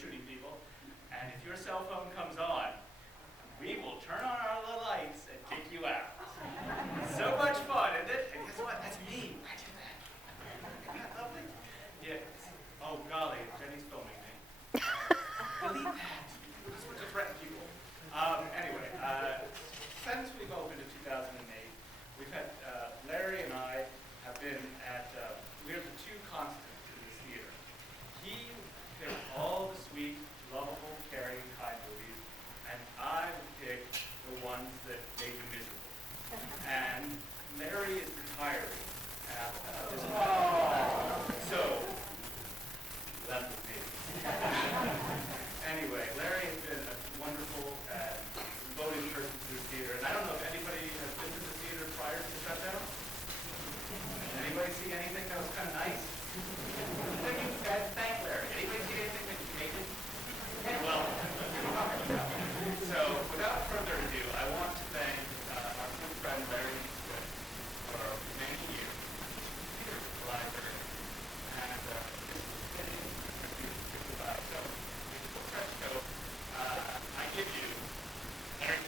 shooting people. And if your cell phone comes on, we will turn on our little lights and kick you out. So much fun, isn't it? And guess what? That's me. I did that. Isn't that lovely? Yeah. Oh, golly, Jenny's filming me. Delete that. This was to threaten people. Anyway, since we've opened in 2008, we've had, Larry and I have been at, we're the two constants in this theater. He picked all the sweet, lovable, caring, kind movies, and I would pick the ones that made you miserable. And Larry is retiring after this. So, that was me. Anyway, Larry has been a wonderful and devoted person to this theater, and I don't know if anybody has been to the theater prior to the shutdown. Anybody see anything that was kind of nice? Thank Larry. Anybody see anything that you hated? Well, so without further ado, I want to thank our good friend Larry for many years here at the library. And this is getting goodbye. So, let's go. I give you Larry.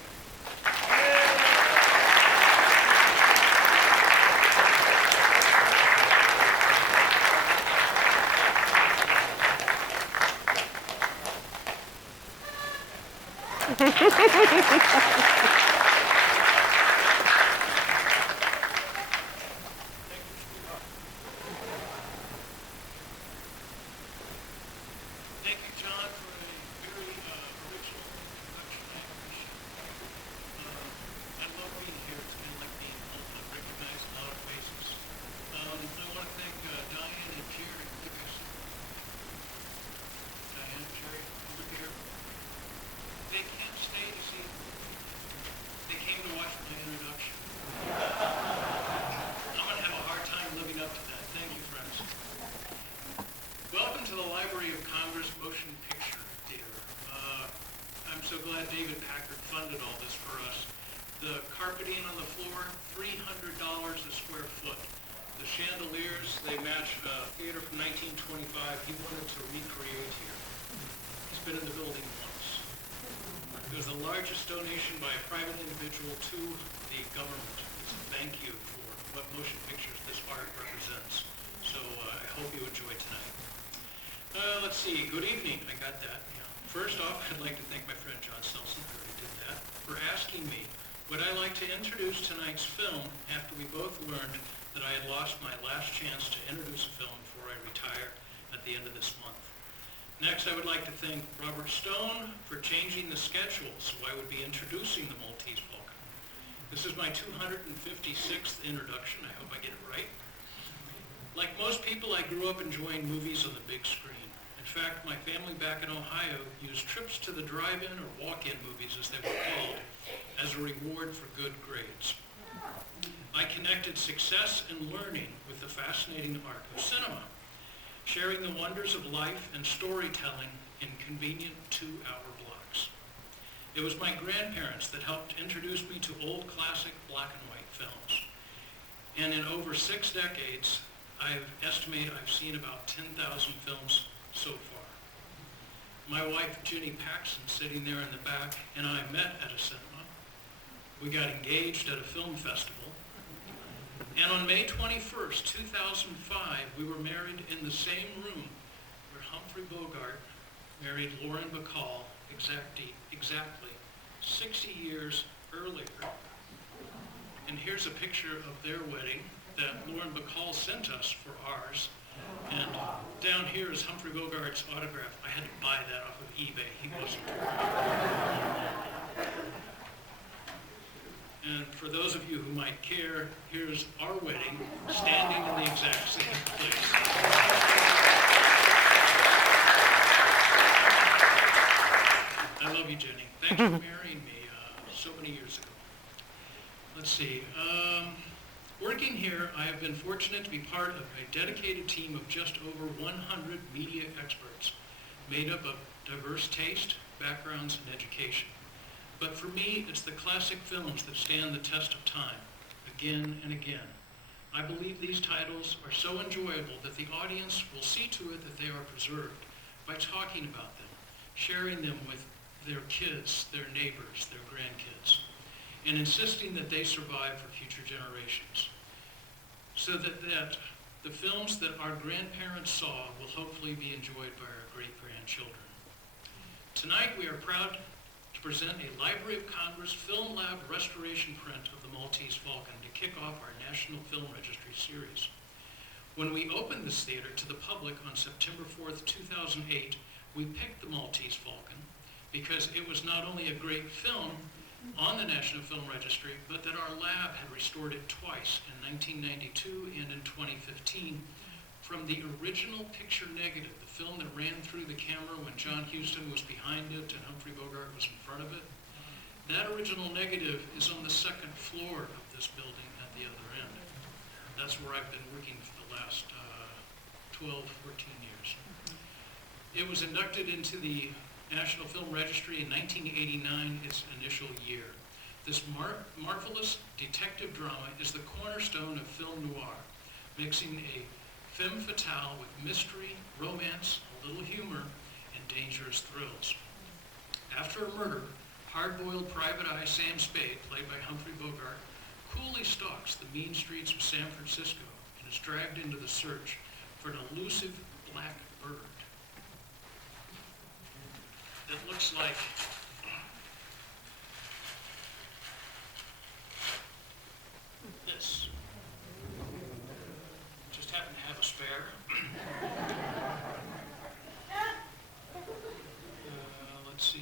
Thank you, John, for a very original introduction. I appreciate it. I love being here. It's been like being home. I've recognized a lot of faces. I want to thank Diane and Jerry. Look, I see Diane, Jerry, over here. They can't stay to see. They came to watch my introduction. I'm going to have a hard time living up to that. Thank you, friends. Welcome to the Library of Congress Motion Picture Theater. I'm so glad David Packard funded all this for us. The carpeting on the floor, $300 a square foot. The chandeliers, they match a theater from 1925. He wanted to recreate here. He's been in the building once. It was the largest donation by a private individual to the government. It's a thank you for what motion pictures this art represents. So I hope you enjoy tonight. Let's see, good evening, I got that. Yeah. First off, I'd like to thank my friend John Snelson, I already did that, for asking me would I like to introduce tonight's film after we both learned that I had lost my last chance to introduce a film before I retire at the end of this month. Next, I would like to thank Robert Stone for changing the schedule so I would be introducing the Maltese Falcon. This is my 256th introduction. I hope I get it right. Like most people, I grew up enjoying movies on the big screen. In fact, my family back in Ohio used trips to the drive-in or walk-in movies, as they were called, as a reward for good grades. I connected success and learning with the fascinating art of cinema, sharing the wonders of life and storytelling in convenient 2-hour blocks. It was my grandparents that helped introduce me to old classic black and white films. And in over 6 decades, I've seen about 10,000 films so far. My wife, Jenny Paxson, sitting there in the back, and I met at a cinema. We got engaged at a film festival. And on May 21st, 2005, we were married in the same room where Humphrey Bogart married Lauren Bacall exactly 60 years earlier. And here's a picture of their wedding that Lauren Bacall sent us for ours. And down here is Humphrey Bogart's autograph. I had to buy that off of eBay. He wasn't. And for those of you who might care, here's our wedding, standing in the exact same place. I love you, Jenny. Thanks for marrying me so many years ago. Let's see. Working here, I have been fortunate to be part of a dedicated team of just over 100 media experts, made up of diverse taste, backgrounds, and education. But for me, it's the classic films that stand the test of time, again and again. I believe these titles are so enjoyable that the audience will see to it that they are preserved by talking about them sharing them with their kids, their neighbors, their grandkids, and insisting that they survive for future generations, so that the films that our grandparents saw will hopefully be enjoyed by our great-grandchildren. Tonight we are proud to present a Library of Congress Film Lab restoration print of the Maltese Falcon to kick off our National Film Registry series. When we opened this theater to the public on September 4th, 2008, we picked the Maltese Falcon because it was not only a great film on the National Film Registry, but that our lab had restored it twice, in 1992 and in 2015, from the original picture negative, the film that ran through the camera when John Huston was behind it and Humphrey Bogart was in front of it. That original negative is on the second floor of this building at the other end. That's where I've been working for the last 12, 14 years. It was inducted into the National Film Registry in 1989, its initial year. This marvelous detective drama is the cornerstone of film noir, mixing a femme fatale with mystery, romance, a little humor, and dangerous thrills. After a murder, hard-boiled private eye Sam Spade, played by Humphrey Bogart, coolly stalks the mean streets of San Francisco and is dragged into the search for an elusive black bird that looks like this. Just happen to have a spare. Let's see.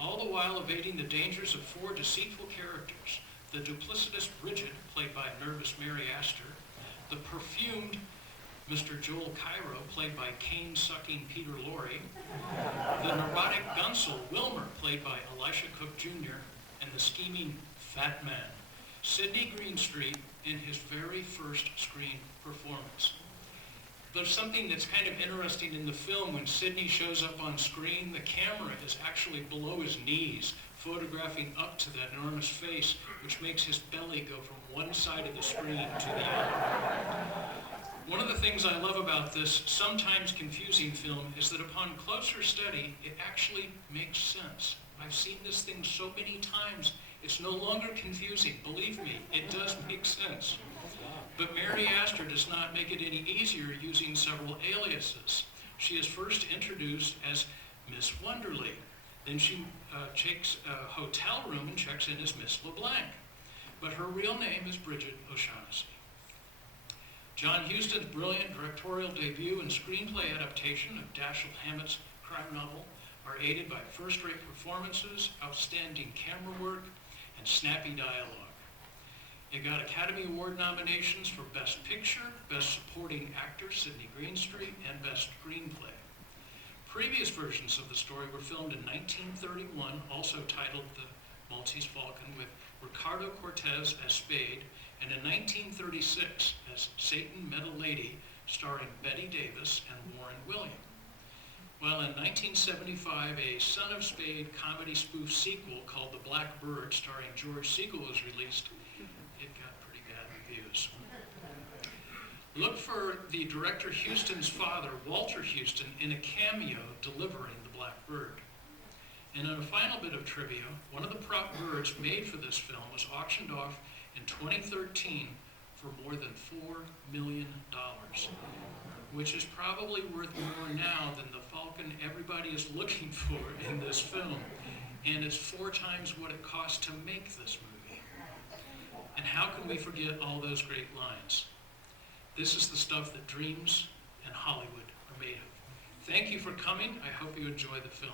All the while evading the dangers of four deceitful characters: the duplicitous Bridget, played by nervous Mary Astor; the perfumed Mr. Joel Cairo, played by cane-sucking Peter Lorre; the neurotic Gunsel Wilmer, played by Elisha Cook Jr., and the scheming Fat Man, Sidney Greenstreet, in his very first screen performance. There's something that's kind of interesting in the film. When Sidney shows up on screen, the camera is actually below his knees, photographing up to that enormous face, which makes his belly go from one side of the screen to the other. One of the things I love about this sometimes confusing film is that upon closer study, it actually makes sense. I've seen this thing so many times, it's no longer confusing. Believe me, it does make sense. But Mary Astor does not make it any easier using several aliases. She is first introduced as Miss Wonderly. Then she takes a hotel room and checks in as Miss LeBlanc. But her real name is Bridget O'Shaughnessy. John Huston's brilliant directorial debut and screenplay adaptation of Dashiell Hammett's crime novel are aided by first-rate performances, outstanding camera work, and snappy dialogue. It got Academy Award nominations for Best Picture, Best Supporting Actor, Sidney Greenstreet, and Best Screenplay. Previous versions of the story were filmed in 1931, also titled The Maltese Falcon, with Ricardo Cortez as Spade, and in 1936 as Satan Met a Lady, starring Betty Davis and Warren William. While in 1975, a Son of Spade comedy spoof sequel called The Black Bird, starring George Segal, was released, it got pretty bad reviews. Look for the director Huston's father, Walter Huston, in a cameo delivering The Black Bird. And in a final bit of trivia, one of the prop birds made for this film was auctioned off in 2013 for more than $4 million, which is probably worth more now than the falcon everybody is looking for in this film. And it's 4 times what it cost to make this movie. And how can we forget all those great lines? This is the stuff that dreams and Hollywood are made of. Thank you for coming. I hope you enjoy the film.